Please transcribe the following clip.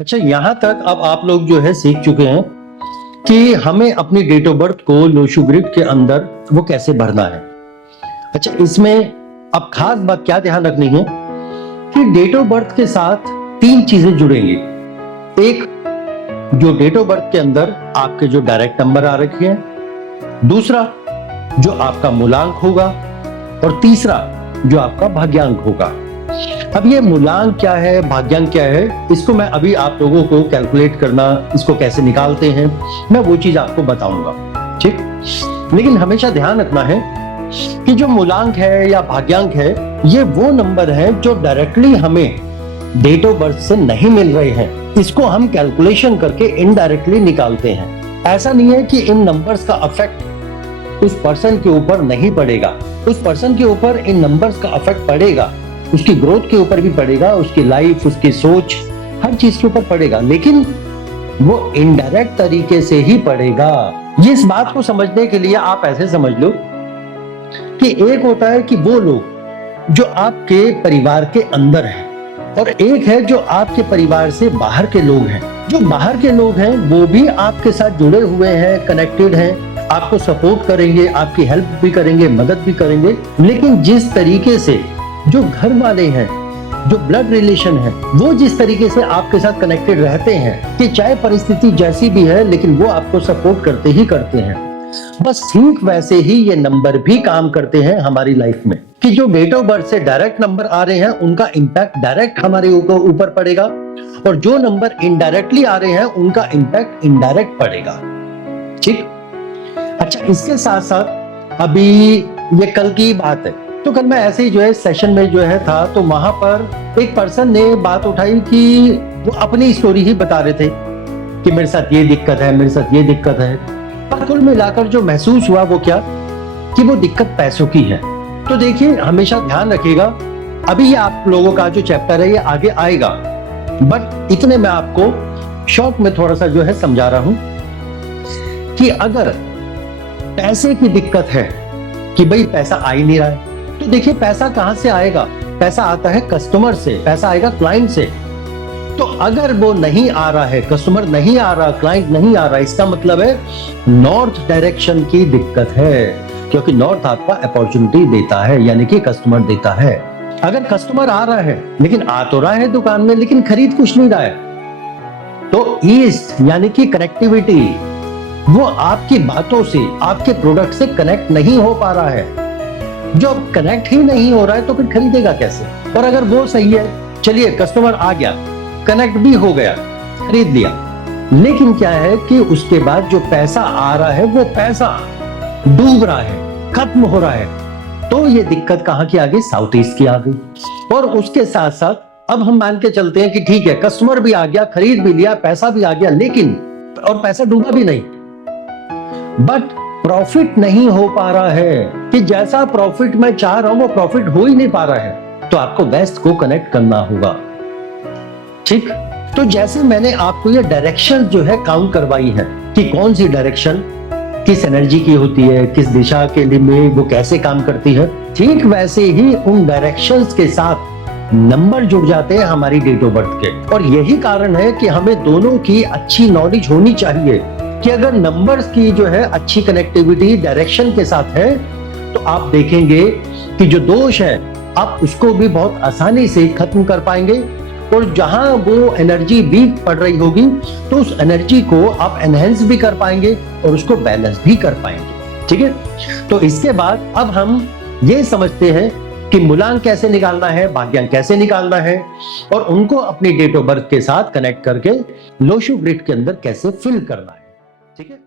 अच्छा, यहाँ तक अब आप लोग जो है सीख चुके हैं कि हमें अपनी डेट ऑफ बर्थ को लोशो ग्रिड के अंदर वो कैसे भरना है। अच्छा, इसमें अब खास बात क्या ध्यान रखनी है कि डेट ऑफ बर्थ के साथ 3 चीजें जुड़ेंगी। एक, जो डेट ऑफ बर्थ के अंदर आपके जो डायरेक्ट नंबर आ रखे हैं, दूसरा जो आपका मूलांक होगा, और तीसरा जो आपका भाग्यांक होगा। अब ये मूलांक क्या है, भाग्यांक क्या है, इसको मैं अभी आप लोगों को कैलकुलेट करना, इसको कैसे निकालते हैं, मैं वो चीज आपको बताऊंगा, ठीक। लेकिन हमेशा ध्यान रखना है कि जो मूलांक है या भाग्यांक है, ये वो नंबर है जो डायरेक्टली हमें डेट ऑफ बर्थ से नहीं मिल रहे हैं। इसको हम कैलकुलेशन करके इनडायरेक्टली निकालते हैं। ऐसा नहीं है कि इन नंबर्स का इफेक्ट उस पर्सन के ऊपर नहीं पड़ेगा, उस पर्सन के ऊपर इन नंबर्स का इफेक्ट पड़ेगा, उसकी ग्रोथ के ऊपर भी पड़ेगा, उसकी लाइफ, उसकी सोच, हर चीज के ऊपर पड़ेगा, लेकिन वो इनडायरेक्ट तरीके से ही पड़ेगा। ये इस बात को समझने के लिए आप ऐसे समझ लो कि एक होता है कि वो लोग जो आपके परिवार के अंदर हैं, और एक है जो आपके परिवार से बाहर के लोग हैं। जो बाहर के लोग हैं वो भी आपके साथ जुड़े हुए हैं, कनेक्टेड हैं, आपको सपोर्ट करेंगे, आपकी हेल्प भी करेंगे, मदद भी करेंगे। लेकिन जिस तरीके से जो घर वाले हैं, जो ब्लड रिलेशन है, वो जिस तरीके से आपके साथ कनेक्टेड रहते हैं कि चाहे परिस्थिति जैसी भी है, लेकिन वो आपको सपोर्ट करते ही करते हैं। बस ठीक वैसे ही ये नंबर भी काम करते हैं हमारी लाइफ में, कि जो डेट ऑफ बर्थ से डायरेक्ट नंबर आ रहे हैं उनका इंपैक्ट डायरेक्ट हमारे ऊपर पड़ेगा, और जो नंबर इनडायरेक्टली आ रहे हैं उनका इंपैक्ट इनडायरेक्ट पड़ेगा, ठीक। अच्छा, इसके साथ साथ अभी ये कल की बात है, तो कल मैं ऐसे ही जो है सेशन में जो है था, तो वहां पर एक पर्सन ने बात उठाई कि वो अपनी स्टोरी ही बता रहे थे कि मेरे साथ ये दिक्कत है, मेरे साथ ये दिक्कत है। पर कुल मिलाकर जो महसूस हुआ वो क्या, कि वो दिक्कत पैसों की है। तो देखिए, हमेशा ध्यान रखिएगा, अभी ये आप लोगों का जो चैप्टर है ये आगे आएगा, बट इतने मैं आपको शॉर्ट में थोड़ा सा जो है समझा रहा हूं कि अगर पैसे की दिक्कत है कि भाई पैसा आ ही नहीं रहा है, तो देखिए पैसा कहां से आएगा, पैसा आता है कस्टमर से, पैसा आएगा क्लाइंट से। तो अगर वो नहीं आ रहा है, कस्टमर नहीं आ रहा, क्लाइंट नहीं आ रहा, इसका मतलब है नॉर्थ डायरेक्शन की दिक्कत है, क्योंकि नॉर्थ आपका अपॉर्चुनिटी देता है, यानी कि कस्टमर देता है। अगर कस्टमर आ रहा है, लेकिन आ तो रहा है दुकान में, लेकिन खरीद कुछ नहीं रहा है, तो ईस्ट यानी कि कनेक्टिविटी, वो आपकी बातों से, आपके प्रोडक्ट से कनेक्ट नहीं हो पा रहा है। जब कनेक्ट ही नहीं हो रहा है तो फिर खरीदेगा कैसे। और अगर वो सही है, चलिए कस्टमर आ गया, कनेक्ट भी हो गया, खरीद लिया, लेकिन क्या है कि उसके बाद जो पैसा आ रहा है वो पैसा डूब रहा है, खत्म हो रहा है, तो ये दिक्कत कहां की आ गई, साउथ ईस्ट की आ गई। और उसके साथ साथ अब हम मान के चलते हैं कि ठीक है, कस्टमर भी आ गया, खरीद भी लिया, पैसा भी आ गया, लेकिन और पैसा डूबा भी नहीं, बट प्रॉफिट नहीं हो पा रहा है, कि जैसा प्रॉफिट मैं चाह रहा हूं वो प्रॉफिट हो ही नहीं पा रहा है। तो आपको वेस्ट को कनेक्ट करना होगा, ठीक। तो जैसे मैंने आपको ये डायरेक्शन जो है काउंट करवाई है कि कौन सी डायरेक्शन किस एनर्जी की होती है, किस दिशा के लिए में वो कैसे काम करती है, ठीक वैसे ही उन डायरेक्शंस के साथ नंबर जुड़ जाते हैं हमारी डेट ऑफ बर्थ के। और यही कारण है कि हमें दोनों की अच्छी नॉलेज होनी चाहिए कि अगर नंबर्स की जो है अच्छी कनेक्टिविटी डायरेक्शन के साथ है, तो आप देखेंगे कि जो दोष है आप उसको भी बहुत आसानी से खत्म कर पाएंगे, और जहां वो एनर्जी वीक पड़ रही होगी तो उस एनर्जी को आप एनहेंस भी कर पाएंगे और उसको बैलेंस भी कर पाएंगे, ठीक है। तो इसके बाद अब हम ये समझते हैं कि मूलांक कैसे निकालना है, भाग्यांक कैसे निकालना है, और उनको अपनी डेट ऑफ बर्थ के साथ कनेक्ट करके लोशो ग्रिड के अंदर कैसे फिल करना है, ठीक है।